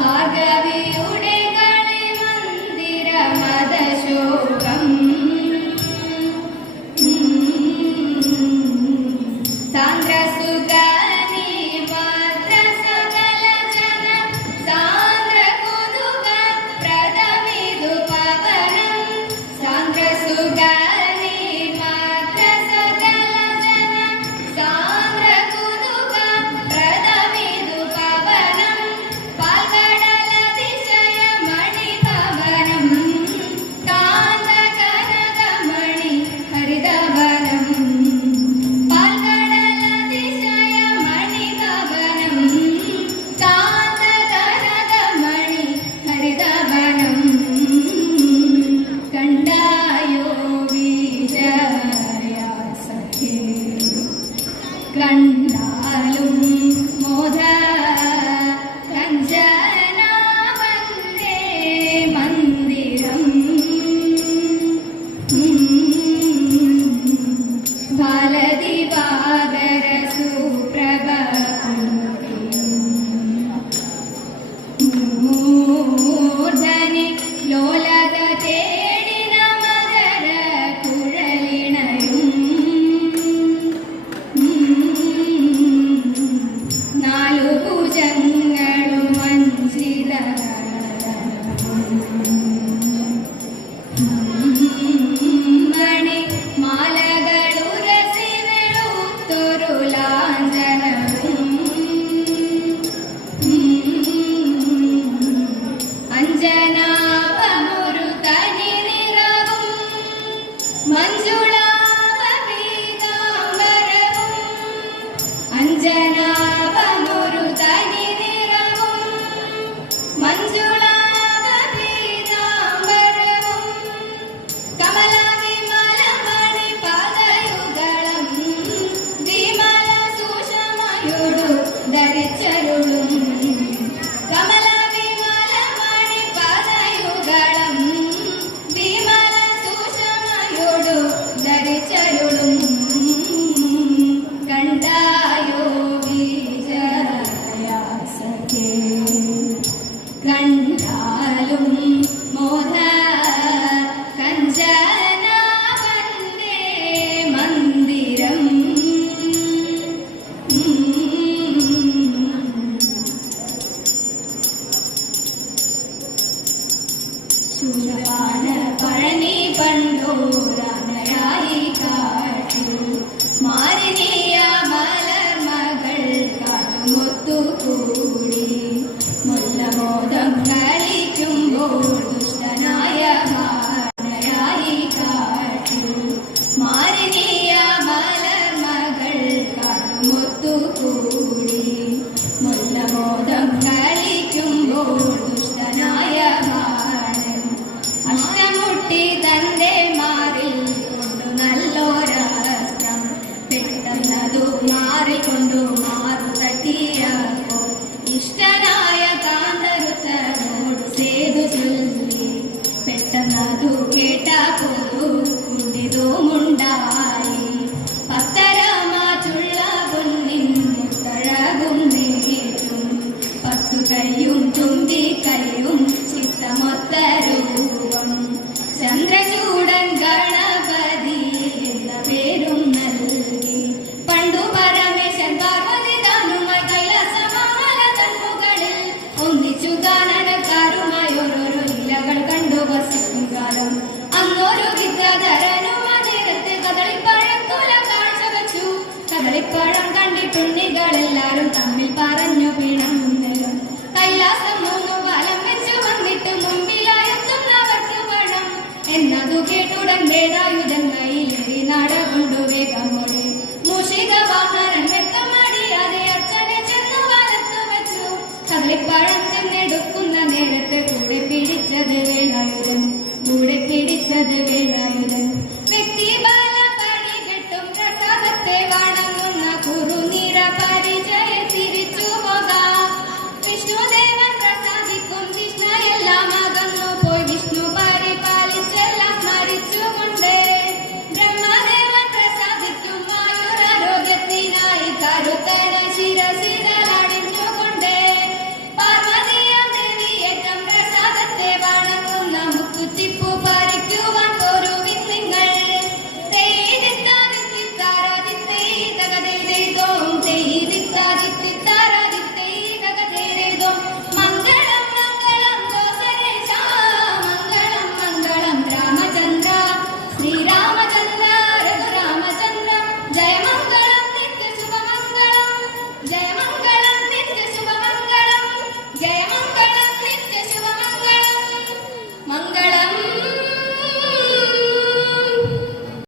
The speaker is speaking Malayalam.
ഭാർഗവിയുടെ കളിമന്ദിരമദശോകം നല്ലോരാനയായി കാട്ടു മാരിനിയ മലർമകൾ കാട്ടുമൊത്തുകൂടി മുല്ലമോദം കളിക്കുമ്പോൾ ദുഷ്ടനായ ഭാനയായി കാട്ടു മാരിനിയ മലർമകൾ കാട്ടുമൊത്തുകൂടി മുല്ലമോദം കളിക്കുമ്പോൾ ദുഷ്ടനായ ഭാനൻ അഷ്ടമുട്ടി തന്റെ മാറിൽ കൊണ്ടു നല്ലോരസ്ത്രം പെട്ടെന്നതു മാറിക്കൊണ്ടു മാറു തട്ടിയപ്പോൾ ഇഷ്ടനായ കാന്തരുത്തനോട് സേതു ചൊല്ലി പെട്ടെന്നതു കേട്ടപ്പോൾ കുണ്ടിതുമുണ്ടായി പത്തരമാറ്റുള്ള പൊന്നിൻ മുത്തഴകും നേറ്റും പത്തു കൈയും തുമ്പിക്കൈയും ചിത്തമൊത്ത രൂപം ചന്ദ്രചൂടൻ ഗണപതി എന്ന പേരും നൽകി പണ്ടു പരമേശൻ പാർവതി താനുമായി കൈലാസമാല തന്മുകളിൽ ഒന്നിച്ചു ഗാനനക്കാരുമായി ഓരോരോ ലീലകൾ കണ്ടു വസിക്കും കാലം അന്നൊരു വിദ്യാധരനും ആ നേരത്തെ കദളിപ്പഴം കുല കാഴ്ച വച്ചു കദളിപ്പഴം കണ്ടിട്ടുണ്ണികളെല്ലാരും തമ്മിൽ പറഞ്ഞു പിണങ്ങുന്നേരം കൈലാസം മൂന്നു വലം വെച്ചു വന്നിട്ട് മുമ്പിലായെത്തുന്നവർക്ക് പഴം എന്നതു കേട്ടുടൻ വേദായുധൻ കയ്യിലേറി നട കൊണ്ടു വേഗമോടെ മൂഷിക വാഹനൻ വെക്കമടിയാതെ അച്ഛനെ ചെന്നു വലത്തു വെച്ചു കദളിപ്പഴം ചെന്നെടുക്കുന്ന നേരത്തെ കൂടെ പിടിച്ചത് വേലായുധൻ കൂടെ പിടിച്ചത്